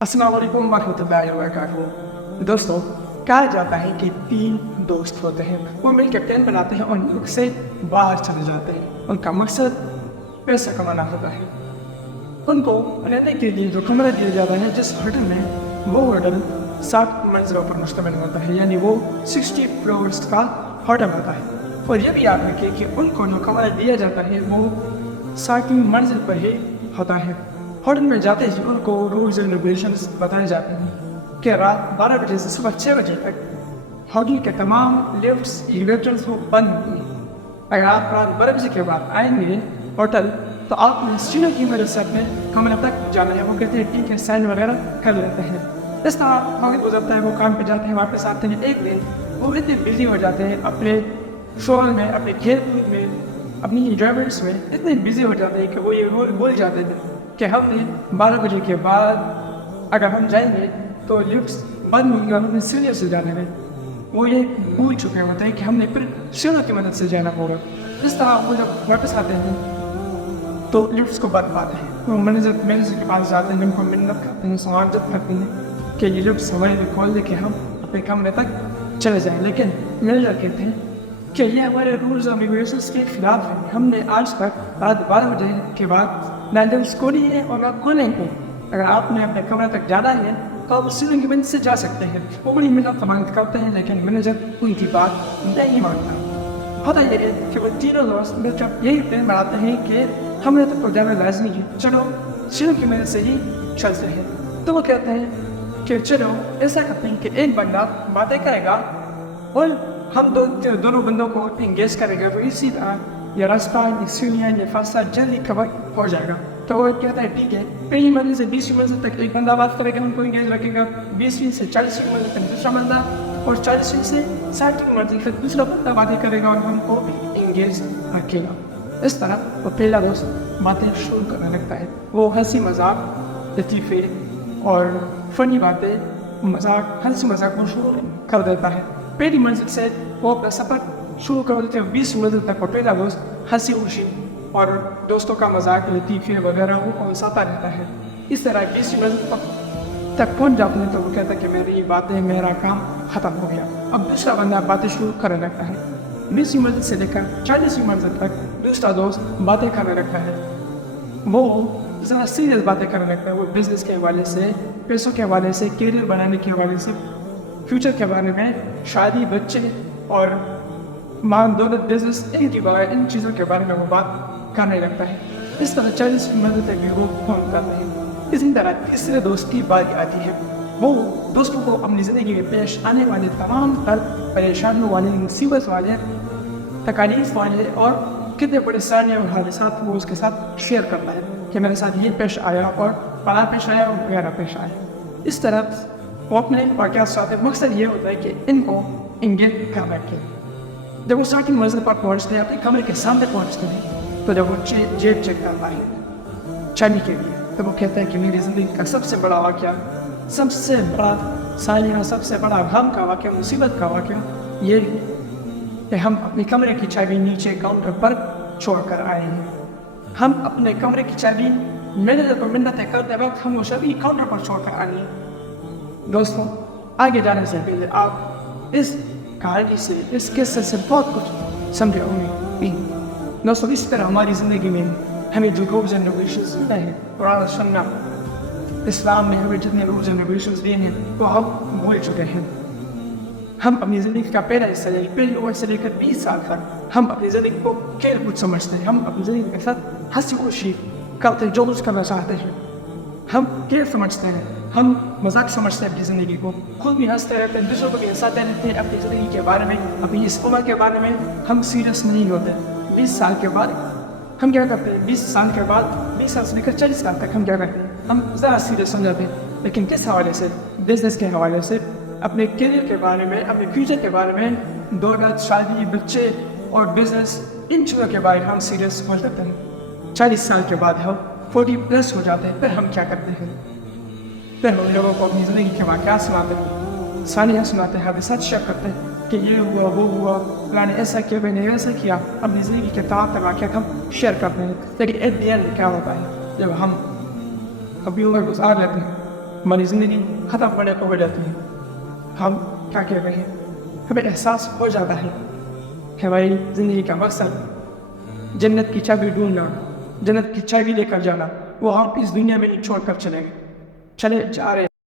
अस्सलाम वालेकुम वरहमतुल्लाहि वबरकातुहू। दोस्तों, कहा जाता है कि 3 दोस्त होते हैं, वो मिलकर प्लान बनाते हैं और मुल्क से बाहर चले जाते हैं। उनका मकसद पैसा कमाना होता है। उनको रहने के लिए जो कमरा दिया जाता है जिस होटल में, वो होटल 7 मंजिलों पर मुश्तमिल होता है, यानी वो 60 फ्लोर्स का होटल होता है। और ये भी याद रखिए कि उनको जो कमरा दिया जाता है वो 7वीं मंजिल पर ही होता है। होटल में जाते ही उनको रूल्स एंड रेगुलेशंस बताए जाते हैं कि रात 12 बजे से सुबह 6 बजे तक होटल के तमाम लिफ्ट्स एलिवेटर्स वो बंद होंगे। अगर आप रात 12 बजे के बाद आएंगे होटल, तो आपने सीढ़ियों की मदद से अपने कमरे तक जाना है। वो कहते हैं ठीक है, साइन वगैरह कर लेते हैं। इस तरह वक्त गुजरता है, वो काम पे जाते हैं, वापस आते हैं। एक दिन वो इतने बिजी हो जाते हैं अपने शोल में, अपने खेल कूद में, अपनी एंजॉयमेंट्स में इतने बिजी हो जाते हैं कि वो ये भूल जाते हैं कि हमने 12 बजे के बाद अगर हम जाएंगे तो लिफ्ट्स बंद होंगी और हमें सीढ़ियों से जाने में वो ये भूल चुके होते हैं कि हमने फिर सीढ़ियों की मदद से जाना होगा। इस तरह वो जब वापस आते हैं तो लिफ्ट्स को बंद पाते हैं। वो मैनेजर के पास जाते हैं, उनको मिन्नत करते हैं, समाजत करते हैं कि ये लिफ्ट्स हमारे लिए खोल दे के हम अपने कमरे तक चले जाएँ। लेकिन मैनेजर कहते हैं कि ये हमारे रूल्स और रेगुलेशंस के खिलाफ है। हमने आज तक रात 12 बजे के बाद ना लिफ्ट्स खोली है और ना खोलेंगे। अगर आपने अपने कमरे तक जाना है तो आप सीलिंग की मदद से जा सकते हैं। वो बड़ी मिन्नत समानत करते हैं, लेकिन मैनेजर उनकी बात नहीं मानता। होता ये है कि वो तीनों दोस्त मिलकर यही प्लान बनाते हैं कि हमने तक तो जाना लाजमी है, चलो सीलिंग की मदद से ही चलते हैं। तो वो कहते हैं कि चलो ऐसा करते हैं कि एक बंदा बातें करेगा और हम दोनों बंदों को इंगेज करेगा, तो इसी तरह ये रास्ता, ये सीढ़ियाँ, ये फासला जल्दी कवर हो जाएगा। तो वो कहता है ठीक है, पहली मंजिल से 20वीं मंजिल तक एक बंदा बात करेगा, उनको इंगेज रखेगा। 20वीं से 40वीं मंजिल तक दूसरा बंदा, और 40वीं से 60वीं मंजिल तक दूसरा बंदा बातें करेगा और हमको इंगेज रखेगा। इस तरह वो पहला दोस्त बातें शुरू करने लगता है। वो हंसी मजाक, लतीफ़े और फनी बातें हंसी मजाक को शुरू कर देता है। पहली मंजिल से वो अपना सफ़र शुरू कर देते हैं। 20 मंजिल तक वो पहला दोस्त हंसी खुशी और दोस्तों का मजाक, लतीफ़े वगैरह वो हंसाता रहता है। इस तरह 20वीं मंजिल तक पहुँच जाते हैं तो वो कहता है कि मेरी बातें, मेरा काम ख़त्म हो गया। अब दूसरा बंदा बातें शुरू करने लगता है। 20वीं मंजिल से लेकर 40वीं मंजिल तक दूसरा दोस्त बातें करने लगता है। वो ज़रा सीरियस बातें करने लगता है। वो बिज़नेस के हवाले से, पैसों के हवाले से, करियर बनाने के हवाले से, फ्यूचर के बारे में, शादी, बच्चे और माल दौलत, बिजनेस, इन चीज़ों के बारे में वो बात करने लगता है। इस तरह 40वीं मंजिल तक भी वो फोन करते हैं। इसी तरह तीसरे दोस्त की बारी आती है। वो दोस्तों को अपनी ज़िंदगी में पेश आने वाले तमाम परेशानियों वाले, मुसीबत वाले, तकलीफ वाले और कितने परेशानियों और हादसात वो उसके साथ शेयर करता है कि मेरे साथ ये पेश आया और बड़ा पेश आया और वगैरह पेश आया। इस तरह वो अपने वाक़यात साथ मकसद ये होता है कि इनको इंगेज कर रखें। जब वो 60वीं मंजिल पर पहुँचते हैं, अपने कमरे के सामने पहुँचते हैं, तो जब वो जेब चेक करता है चाबी के लिए, तो वो कहता है कि मेरी ज़िंदगी का सबसे बड़ा वाक़या, सबसे बड़ा सालियाना, सबसे बड़ा गम का वाक़या, मुसीबत का वाक़या ये है कि हम अपने कमरे की चाबी नीचे काउंटर पर छोड़ कर आए हैं। हम अपने कमरे की चाबी मैनेजर को मिन्नतें करते वक्त हम वो चाबी काउंटर पर छोड़ कर आनी है। दोस्तों, आगे जाने से पहले आप इस कहानी से, इस किस्से से बहुत कुछ समझे होंगे। दोस्तों, इस तरह हमारी ज़िंदगी में हमें जो रूल्स एंड रेगुलेशंस मिलते हैं, कुरान सुन्ना, इस्लाम में हमें जितने रूल्स एंड रेगुलेशंस दिए हैं वो हम भूल चुके हैं। हम अपनी ज़िंदगी का पहला हिस्सा, पहली उम्र से लेकर 20 साल तक हम अपनी ज़िंदगी को खेल कूद समझते हैं। हम अपनी ज़िंदगी के साथ हंसी खुशी करते हैं, जो कुछ करना चाहते हैं हम खेल समझते हैं, हम मजाक समझते हैं अपनी ज़िंदगी को, खुद भी हंसते रहते हैं, दूसरों को भी हंसाते रहते हैं। अपनी ज़िंदगी के बारे में, अपनी इस उम्र के बारे में हम सीरियस नहीं होते। 20 साल के बाद हम क्या करते हैं? 20 साल के बाद, 20 साल से लेकर 40 साल तक हम क्या करते हैं? हम ज़रा सीरियस हो जाते हैं। लेकिन किस हवाले से? बिजनेस के हवाले से, अपने करियर के बारे में, अपने फ्यूचर के बारे में, दौलत, शादी, बच्चे और बिजनेस, इन चीज़ों के बारे में हम सीरियस हो जाते हैं। 40 साल के बाद हम 40+ हो जाते हैं। फिर हम क्या करते हैं? फिर हम लोगों को अपनी ज़िंदगी के वाक़यात सुनाते हैं, सानियाँ सुनाते हैं, हादसात शेयर करते हैं कि ये हुआ, वो हुआ, फलाने ऐसा किया, मैंने ऐसा किया। अपनी ज़िंदगी के तमाम वाक़यात हम शेयर करते हैं। लेकिन एट द एंड क्या होता है? जब हम अपनी उम्र गुजार लेते हैं ہماری زندگی ختم ہونے کو ہو جاتی ہے. ہم کیا کہہ رہے ہیں؟ ہمیں احساس ہو جاتا ہے کہ ہماری زندگی کا مقصد جنت کی چابی ڈھونڈنا، جنت کی چابی لے کر جانا، وہ ہم اس دنیا میں ہی چھوڑ کر چلے گئے، چلے جا رہے ہیں.